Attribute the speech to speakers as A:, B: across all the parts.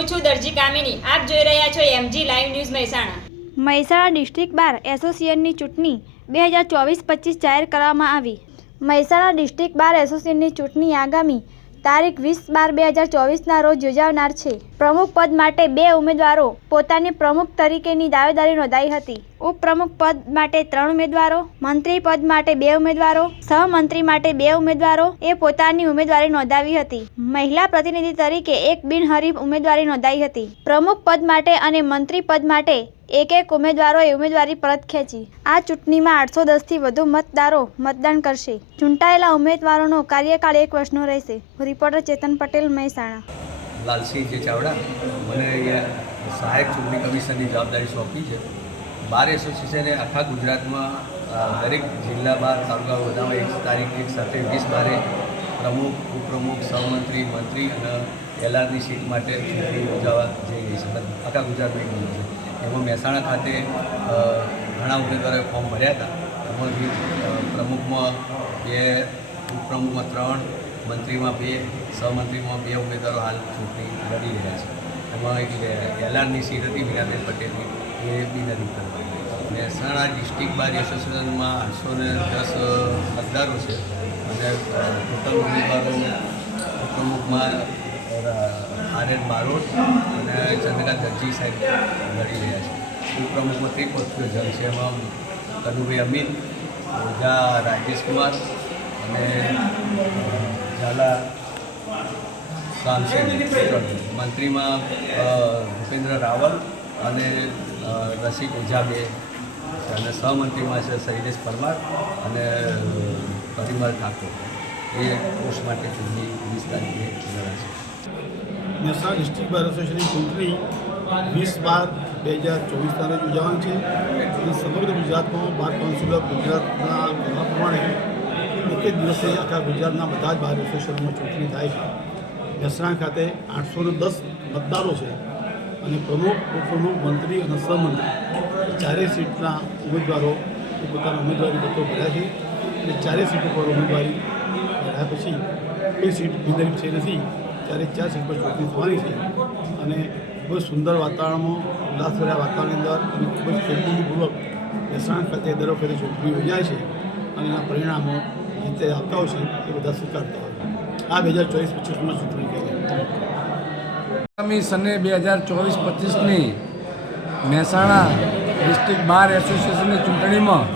A: હું છું દરજી કામિની, આપ જોઈ રહ્યા છો MG live news Mehsana.
B: Mehsana district bar એસોસિએશનની ચૂંટણી બે હજાર ચોવીસ પચીસ જાહેર કરવામાં આવી. મહેસાણા ડિસ્ટ્રિક્ટ બાર એસોસિએશનની ચૂંટણી આગામી તારીખ વીસ બાર બે હજાર ચોવીસના રોજ યોજાનાર છે. પ્રમુખ પદ માટે બે ઉમેદવારો પોતાની પ્રમુખ તરીકેની દાવેદારી નોંધાઈ હતી. ઉપપ્રમુખ પદ માટે ત્રણ ઉમેદવારો, મંત્રી પદ માટે બે ઉમેદવારો, સહમંત્રી માટે બે ઉમેદવારો એ પોતાની ઉમેદવારી નોંધાવી હતી. મહિલા પ્રતિનિધિ તરીકે એક બિનહરીફ ઉમેદવારી નોંધાઈ હતી. પ્રમુખ પદ માટે અને મંત્રી પદ માટે એક એક ઉમેદવારોએ ઉમેદવારી પરત ખેંચી. આ ચૂંટણીમાં આઠસો દસથી વધુ મતદારો મતદાન કરશે. ચૂંટાયેલા ઉમેદવારોનો કાર્યકાળ એક વર્ષનો રહેશે. રિપોર્ટર ચેતન પટેલ, મહેસાણા.
C: લાલસિંહજી ચાવડા, મને સહાયક ચૂંટણી કમિશનની જવાબદારી સોંપી છે. બાર એસોસિએશને આખા ગુજરાતમાં દરેક જિલ્લા બાર તાલુકા બધામાં એક તારીખ, એક સાથે વીસ બારે પ્રમુખ, ઉપપ્રમુખ, સહમંત્રી, મંત્રી અને એલઆરની સીટ માટે ચૂંટણી યોજાવા જઈ રહી છે. આખા ગુજરાતમાં એક છે. એમાં મહેસાણા ખાતે ઘણા ઉમેદવારોએ ફોર્મ ભર્યા હતા. એમાંથી અ, પ્રમુખમાં બે ઉપપ્રમુખમાં ત્રણ મંત્રીમાં બે સહમંત્રીમાં બે ઉમેદવારો હાલ ચૂંટણી લડી રહ્યા છે. એમાં એક એલારની સીટ હતી મીરાબેન પટેલની એ નથી કરવાની મહેસાણા ડિસ્ટ્રિક્ટ બાર એસોસિએશનમાં આઠસો ને દસ મતદારો છે. અને ટોટલ ઉમેદવારો પ્રમુખમાં આર મારોટ અને ચંદ્રકાંત દરજી સાહેબ લડી રહ્યા છે. ઉપપ્રમુખમાં ત્રિપક્ષીય જંગ છે એમાં કનુભાઈ અમિત ઓઝા રાજેશકુમાર અને ઝાલા સામસેન મંત્રીમાં ભૂપેન્દ્ર રાવલ અને રસિક ઓઝા બે અને સહમંત્રીમાં છે શૈલેષ પરમાર અને પરિમલ ઠાકોર. એ કોષ માટે ચૂંટણી વીસ તારીખે લડાશે
D: મહેસાણા ડિસ્ટ્રિક્ટ બાર એસોસિએશનની ચૂંટણી વીસ બાર બે હજાર ચોવીસના રોજ યોજાવાની છે. અને સમગ્ર ગુજરાતમાં બાર કાઉન્સિલ ઓફ ગુજરાતના કહેવા પ્રમાણે એક જ દિવસે આખા ગુજરાતના બધા જ બાર એસોસિએશનોમાં ચૂંટણી થાય છે. મહેસાણા ખાતે આઠસો ને દસ મતદારો છે અને પ્રમુખ, ઉપપ્રમુખ, મંત્રી અને સહમંત્રી ચારેય સીટના ઉમેદવારો એ પોતાના ઉમેદવારી પત્રો ભર્યા છે. અને ચારેય સીટ ઉપર ઉમેદવારી ભર્યા પછી કોઈ સીટ બિનહરીફ છે નથી. ત્યારે ચાર સીટ ચોકડી થવાની છે. અને ખૂબ જ સુંદર વાતાવરણમાં, ઉલ્લાસભર્યા વાતાવરણની અંદર અને ખૂબ જ ખેલદિલીપૂર્વક મહેસાણા ખાતે દર વખતે ચૂંટણી યોજાય છે અને એના પરિણામો જે આપતા હોય છે, એ બધા સ્વીકારતા હોય આ બે હજાર ચોવીસ પચીસમાં ચૂંટણી કહેવાય
E: આગામી સને બે હજાર ચોવીસ પચીસની મહેસાણા ડિસ્ટ્રિક્ટ બાર એસોસિએશનની ચૂંટણીમાં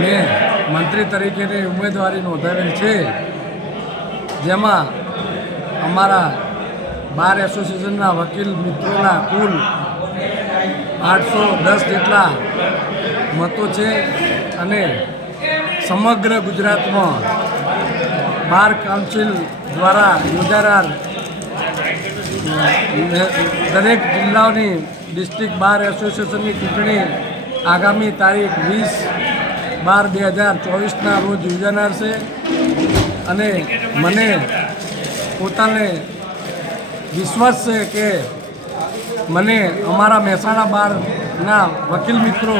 E: મેં મંત્રી તરીકેની ઉમેદવારી નોંધાવેલ છે. જેમાં અમારા બાર એસોસિએશનના વકીલ મિત્રોના કુલ આઠસો દસ જેટલા મતો છે અને સમગ્ર ગુજરાતમાં બાર કાઉન્સિલ દ્વારા યોજાનાર દરેક જિલ્લાઓની ડિસ્ટ્રિક્ટ બાર એસોસિએશનની ચૂંટણી આગામી તારીખ વીસ બાર બે હજાર ચોવીસના રોજ યોજાનાર છે. અને મને પોતાને વિશ્વાસ છે કે મને અમારા મહેસાણા બારના વકીલ મિત્રો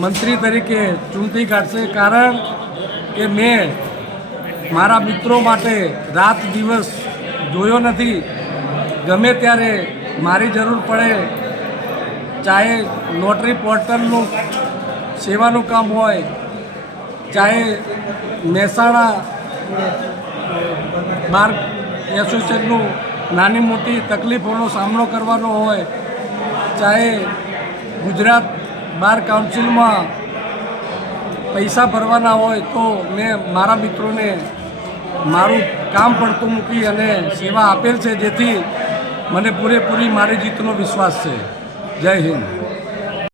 E: મંત્રી તરીકે ચૂંટી કાઢશે કારણ કે મેં મારા મિત્રો માટે રાત દિવસ જોયો નથી. ગમે ત્યારે મારી જરૂર પડે, ચાહે નોટરી પોર્ટલનું સેવાનું કામ હોય, ચાહે મહેસાણા બાર એસોસિએશનનું નાની મોટી તકલીફોનો સામનો કરવાનો હોય, ચાહે ગુજરાત બાર કાઉન્સિલમાં પૈસા ભરવાના હોય તો મેં મારા મિત્રોને મારું કામ પડતું મૂકી અને સેવા આપેલ છે જેથી મને પૂરેપૂરી મારી જીતનો વિશ્વાસ છે. જય હિન્દ.